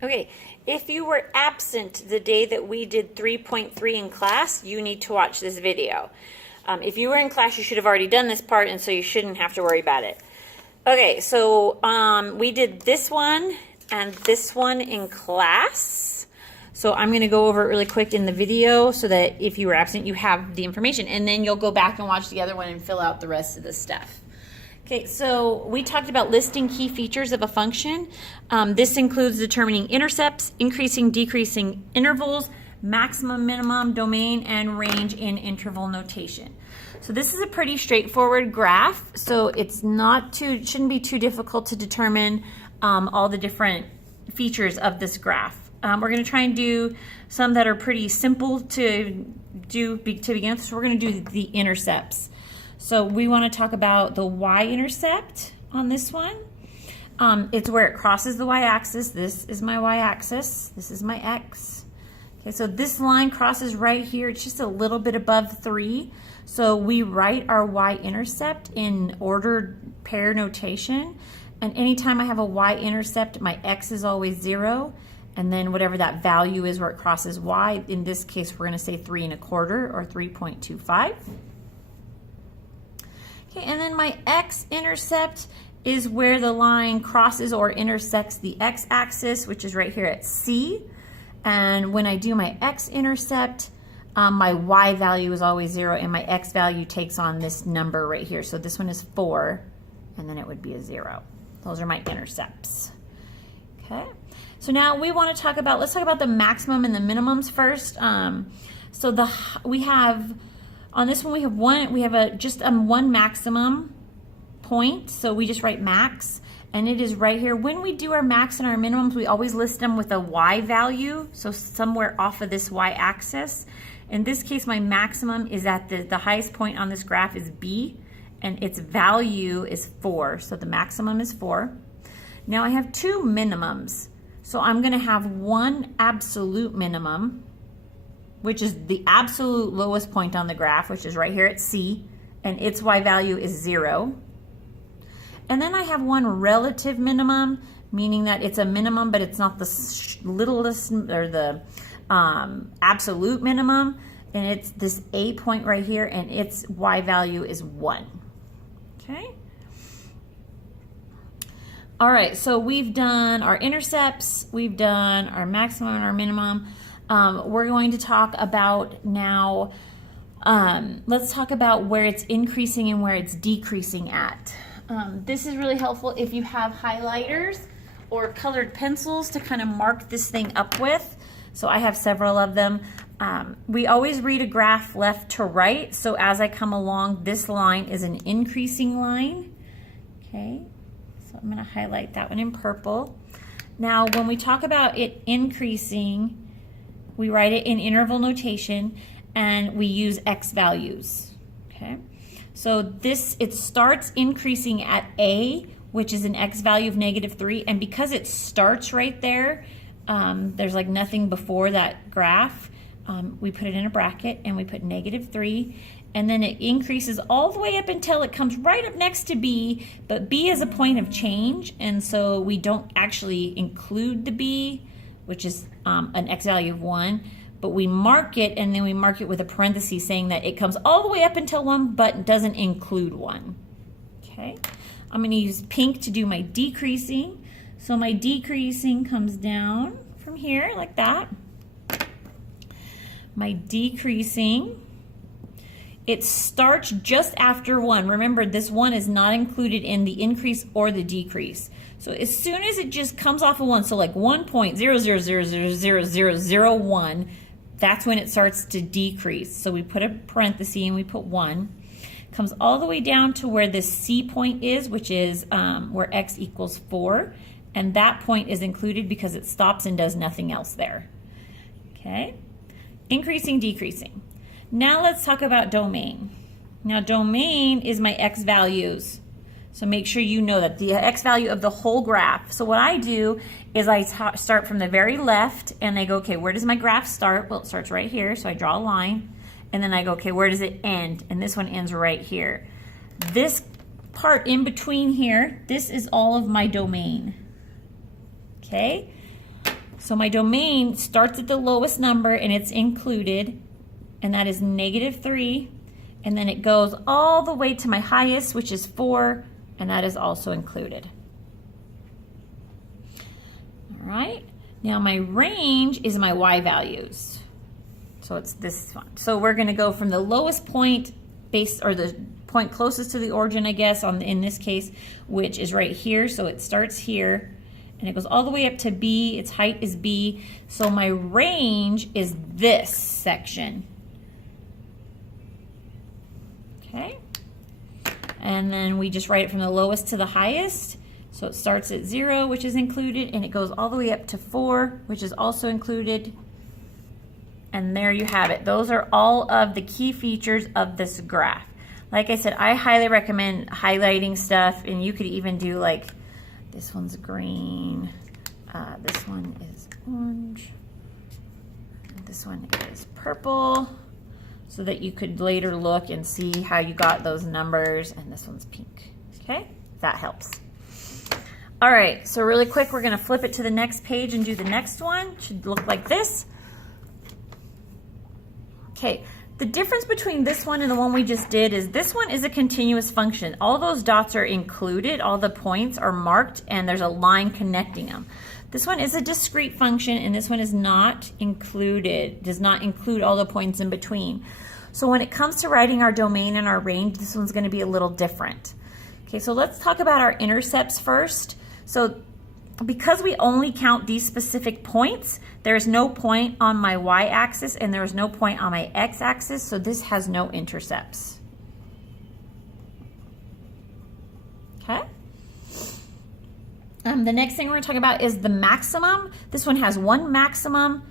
Okay, if you were absent the day that we did 3.3 in class, you need to watch this video. If you were in class, you should have already done this part, and so you shouldn't have to worry about it. Okay, so we did this one and this one in class. So I'm going to go over it really quick in the video so that if you were absent, you have the information. And then you'll go back and watch the other one and fill out the rest of the stuff. Okay, so we talked about listing key features of a function. This includes determining intercepts, increasing, decreasing intervals, maximum, minimum, domain, and range in interval notation. So this is a pretty straightforward graph, so it shouldn't be too difficult to determine all the different features of this graph. We're going to try and do some that are pretty simple to begin with, so we're going to do the intercepts. So we want to talk about the y-intercept on this one. It's where it crosses the y-axis. This is my y-axis. This is my x. Okay, so this line crosses right here. It's just a little bit above 3. So we write our y-intercept in ordered pair notation. And anytime I have a y-intercept, my x is always 0. And then whatever that value is where it crosses y, in this case, we're going to say 3 1/4 or 3.25. Okay, and then my x-intercept is where the line crosses or intersects the x-axis, which is right here at C. And when I do my x-intercept, my y value is always 0, and my x value takes on this number right here. So this one is 4, and then it would be a 0. Those are my intercepts. Okay, so now we want to let's talk about the maximum and the minimums first. On this one, we have just one maximum point, so we just write max, and it is right here. When we do our max and our minimums, we always list them with a y value, so somewhere off of this y-axis. In this case, my maximum is at the highest point on this graph is B, and its value is 4, so the maximum is 4. Now I have 2 minimums, so I'm going to have one absolute minimum, which is the absolute lowest point on the graph, which is right here at C, and its y value is 0. And then I have one relative minimum, meaning that it's a minimum, but it's not the littlest or the absolute minimum, and it's this A point right here, and its y value is 1. Okay. All right, so we've done our intercepts, we've done our maximum and our minimum. We're going to talk about now, let's talk about where it's increasing and where it's decreasing at. This is really helpful if you have highlighters or colored pencils to kind of mark this thing up with. So I have several of them. We always read a graph left to right. So as I come along, this line is an increasing line. Okay, so I'm going to highlight that one in purple. Now, when we talk about it increasing, we write it in interval notation, and we use x values. Okay, so it starts increasing at A, which is an x value of -3, and because it starts right there, there's like nothing before that graph. We put it in a bracket and we put -3, and then it increases all the way up until it comes right up next to B, but B is a point of change, and so we don't actually include the B, which is an x value of 1, but we mark it, and then we mark it with a parenthesis saying that it comes all the way up until 1 but doesn't include 1. Okay, I'm going to use pink to do my decreasing. So my decreasing comes down from here like that. My decreasing, it starts just after 1. Remember, this 1 is not included in the increase or the decrease. So as soon as it just comes off of 1, so like 1.00000001, that's when it starts to decrease. So we put a parenthesis and we put 1. Comes all the way down to where this C point is, which is where x equals 4. And that point is included because it stops and does nothing else there. Okay? Increasing, decreasing. Now let's talk about domain. Now domain is my x values. So make sure you know that the x value of the whole graph. So what I do is I start from the very left, and I go, okay, where does my graph start? Well, it starts right here, so I draw a line. And then I go, okay, where does it end? And this one ends right here. This part in between here, this is all of my domain. Okay? So my domain starts at the lowest number and it's included, and that is -3, and then it goes all the way to my highest, which is 4, and that is also included. All right, now my range is my y values. So it's this one. So we're going to go from the lowest point or the point closest to the origin, I guess, in this case, which is right here. So it starts here and it goes all the way up to B. Its height is B. So my range is this section. Okay. And then we just write it from the lowest to the highest. So it starts at 0, which is included, and it goes all the way up to 4, which is also included. And there you have it. Those are all of the key features of this graph. Like I said, I highly recommend highlighting stuff, and you could even do like, this one's green, this one is orange, and this one is purple, so that you could later look and see how you got those numbers, and this one's pink. Okay, that helps. All right, so really quick, we're gonna flip it to the next page and do the next one. It should look like this. Okay, the difference between this one and the one we just did is this one is a continuous function. All those dots are included, all the points are marked, and there's a line connecting them. This one is a discrete function, and this one is not included, does not include all the points in between. So when it comes to writing our domain and our range, this one's gonna be a little different. Okay, so let's talk about our intercepts first. So because we only count these specific points, there is no point on my y-axis and there is no point on my x-axis, so this has no intercepts. Okay. The next thing we're going to talk about is the maximum. This one has one maximum,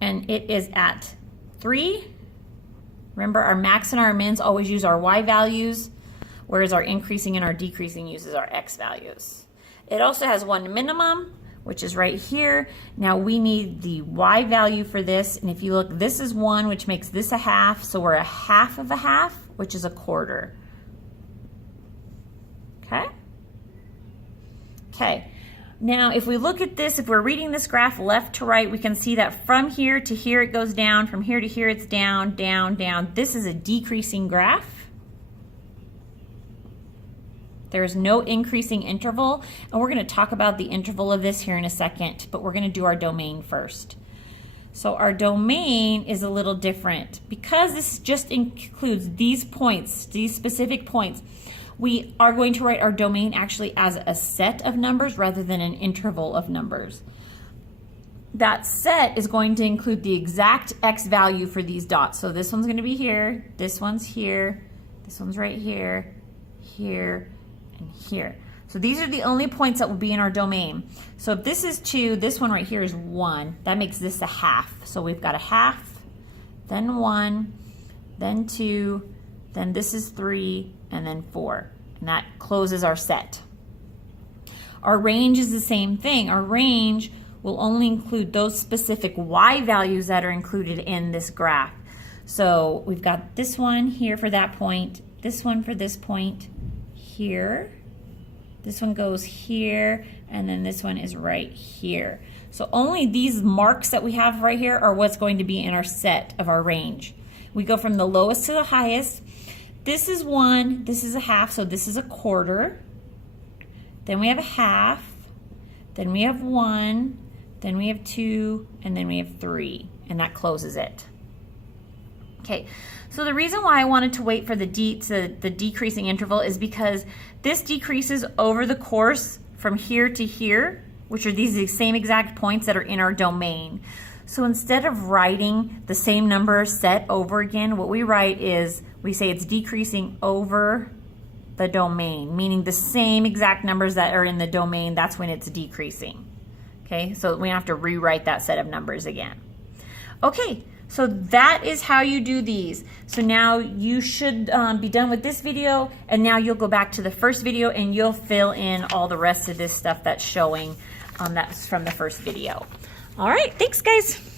and it is at 3. Remember, our max and our mins always use our y values, whereas our increasing and our decreasing uses our x values. It also has one minimum, which is right here. Now we need the y value for this, and if you look, this is 1, which makes this a half, so we're a half of a half, which is a quarter. Okay? Okay. Now if we look at this, if we're reading this graph left to right, we can see that from here to here it goes down, from here to here it's down, down, down. This is a decreasing graph. There is no increasing interval, and we're going to talk about the interval of this here in a second, but we're going to do our domain first. So our domain is a little different. Because this just includes these points, these specific points, we are going to write our domain actually as a set of numbers rather than an interval of numbers. That set is going to include the exact x value for these dots. So this one's going to be here, this one's here, this one's right here, here, and here. So these are the only points that will be in our domain. So if this is 2, this one right here is 1. That makes this a half. So we've got a half, then 1, then 2, then this is 3, and then 4. And that closes our set. Our range is the same thing. Our range will only include those specific y values that are included in this graph. So we've got this one here for that point, this one for this point, here, this one goes here, and then this one is right here. So only these marks that we have right here are what's going to be in our set of our range. We go from the lowest to the highest. This is 1, this is a half, so this is a quarter. Then we have a half, then we have 1, then we have 2, and then we have 3, and that closes it. Okay, so the reason why I wanted to wait for the decreasing interval is because this decreases over the course from here to here, which are these same exact points that are in our domain. So instead of writing the same number set over again, what we write is, we say it's decreasing over the domain, meaning the same exact numbers that are in the domain, that's when it's decreasing. Okay, so we have to rewrite that set of numbers again. Okay. So that is how you do these. So now you should be done with this video, and now you'll go back to the first video and you'll fill in all the rest of this stuff that's showing that's from the first video. All right, thanks guys.